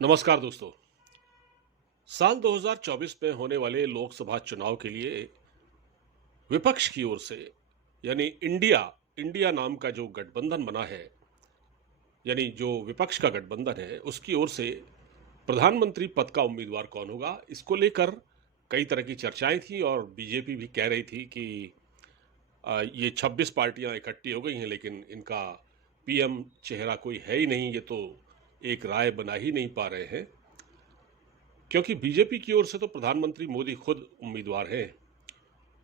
नमस्कार दोस्तों। साल 2024 में होने वाले लोकसभा चुनाव के लिए विपक्ष की ओर से यानी इंडिया इंडिया नाम का जो गठबंधन बना है, यानी जो विपक्ष का गठबंधन है, उसकी ओर से प्रधानमंत्री पद का उम्मीदवार कौन होगा, इसको लेकर कई तरह की चर्चाएं थी और बीजेपी भी कह रही थी कि ये 26 पार्टियां इकट्ठी हो गई हैं, लेकिन इनका पीएम चेहरा कोई है ही नहीं, ये तो एक राय बना ही नहीं पा रहे हैं। क्योंकि बीजेपी की ओर से तो प्रधानमंत्री मोदी खुद उम्मीदवार हैं,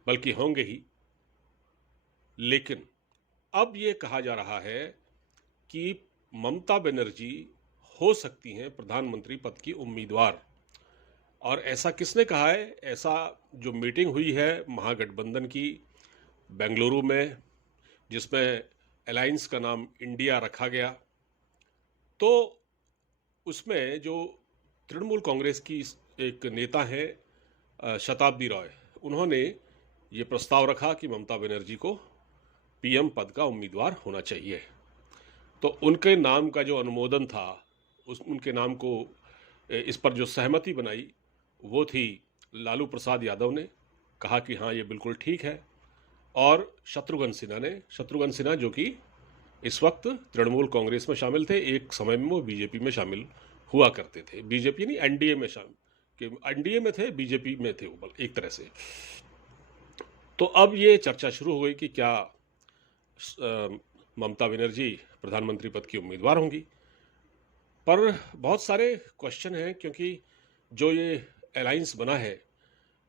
बल्कि होंगे ही। लेकिन अब ये कहा जा रहा है कि ममता बनर्जी हो सकती हैं प्रधानमंत्री पद की उम्मीदवार। और ऐसा किसने कहा है? ऐसा जो मीटिंग हुई है महागठबंधन की बेंगलुरु में, जिसमें अलायंस का नाम इंडिया रखा गया, तो उसमें जो तृणमूल कांग्रेस की एक नेता हैं शताब्दी रॉय, उन्होंने ये प्रस्ताव रखा कि ममता बनर्जी को पीएम पद का उम्मीदवार होना चाहिए। तो उनके नाम का जो अनुमोदन था, उनके नाम को इस पर जो सहमति बनाई वो थी लालू प्रसाद यादव ने, कहा कि हाँ ये बिल्कुल ठीक है। और शत्रुघ्न सिन्हा जो कि इस वक्त तृणमूल कांग्रेस में शामिल थे, एक समय में वो बीजेपी में शामिल हुआ करते थे। बीजेपी नहीं, एनडीए में शामिल, कि एनडीए में थे, बीजेपी में थे वो एक तरह से। तो अब ये चर्चा शुरू हो गई कि क्या ममता बनर्जी प्रधानमंत्री पद की उम्मीदवार होंगी। पर बहुत सारे क्वेश्चन हैं, क्योंकि जो ये अलायंस बना है,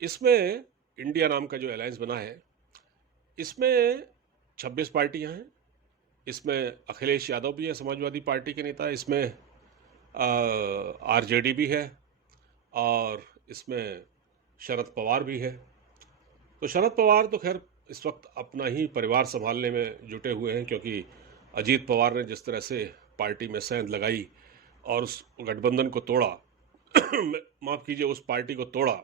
इसमें इंडिया नाम का जो अलायंस बना है, इसमें 26 पार्टियां हैं। इसमें अखिलेश यादव भी है, समाजवादी पार्टी के नेता। इसमें आरजेडी भी है और इसमें शरद पवार भी है। तो शरद पवार तो खैर इस वक्त अपना ही परिवार संभालने में जुटे हुए हैं, क्योंकि अजीत पवार ने जिस तरह से पार्टी में सेंध लगाई और उस गठबंधन को तोड़ा माफ़ कीजिए, उस पार्टी को तोड़ा,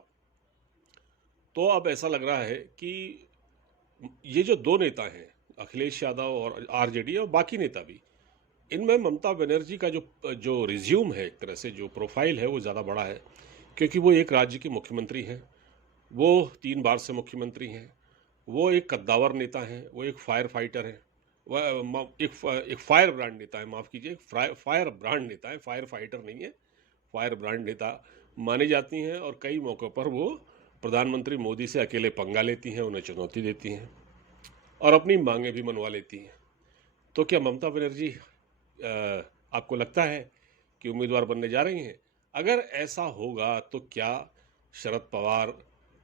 तो अब ऐसा लग रहा है कि ये जो दो नेता हैं, अखिलेश यादव और आरजेडी और बाकी नेता भी, इनमें ममता बनर्जी का जो रिज्यूम है, एक तरह से जो प्रोफाइल है, वो ज़्यादा बड़ा है। क्योंकि वो एक राज्य की मुख्यमंत्री हैं, वो 3 बार से मुख्यमंत्री हैं, वो एक कद्दावर नेता हैं, वो एक फायर फाइटर हैं, वह एक फायर ब्रांड नेता है, माफ़ कीजिए, फायर ब्रांड नेता है, फायर फाइटर नहीं है, फायर ब्रांड नेता मानी जाती हैं। और कई मौक़ों पर वो प्रधानमंत्री मोदी से अकेले पंगा लेती हैं, उन्हें चुनौती देती हैं और अपनी मांगें भी मनवा लेती हैं। तो क्या ममता बनर्जी आपको लगता है कि उम्मीदवार बनने जा रही हैं? अगर ऐसा होगा तो क्या शरद पवार,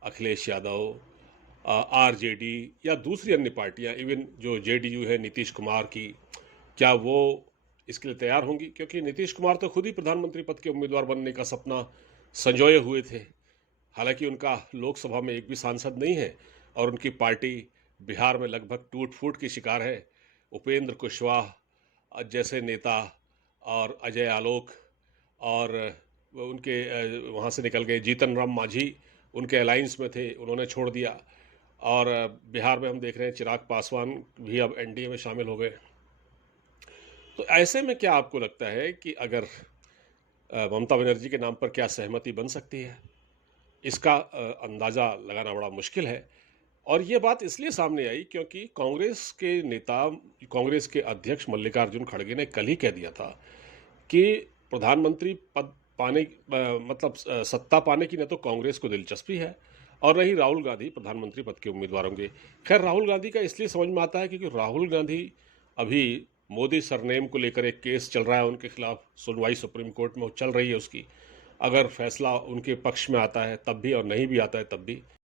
अखिलेश यादव, आरजेडी या दूसरी अन्य पार्टियां, इवन जो जेडीयू है नीतीश कुमार की, क्या वो इसके लिए तैयार होंगी? क्योंकि नीतीश कुमार तो खुद ही प्रधानमंत्री पद के उम्मीदवार बनने का सपना संजोए हुए थे। हालांकि उनका लोकसभा में एक भी सांसद नहीं है और उनकी पार्टी बिहार में लगभग टूट फूट की शिकार है। उपेंद्र कुशवाहा जैसे नेता और अजय आलोक और उनके वहाँ से निकल गए जीतन राम मांझी, उनके अलायंस में थे, उन्होंने छोड़ दिया। और बिहार में हम देख रहे हैं चिराग पासवान भी अब एनडीए में शामिल हो गए। तो ऐसे में क्या आपको लगता है कि अगर ममता बनर्जी के नाम पर क्या सहमति बन सकती है? इसका अंदाज़ा लगाना बड़ा मुश्किल है। और ये बात इसलिए सामने आई क्योंकि कांग्रेस के अध्यक्ष मल्लिकार्जुन खड़गे ने कल ही कह दिया था कि प्रधानमंत्री पद पाने मतलब सत्ता पाने की न तो कांग्रेस को दिलचस्पी है और न ही राहुल गांधी प्रधानमंत्री पद के उम्मीदवार होंगे। खैर, राहुल गांधी का इसलिए समझ में आता है क्योंकि राहुल गांधी अभी मोदी सरनेम को लेकर एक केस चल रहा है उनके खिलाफ, सुनवाई सुप्रीम कोर्ट में चल रही है उसकी। अगर फैसला उनके पक्ष में आता है तब भी और नहीं भी आता है तब भी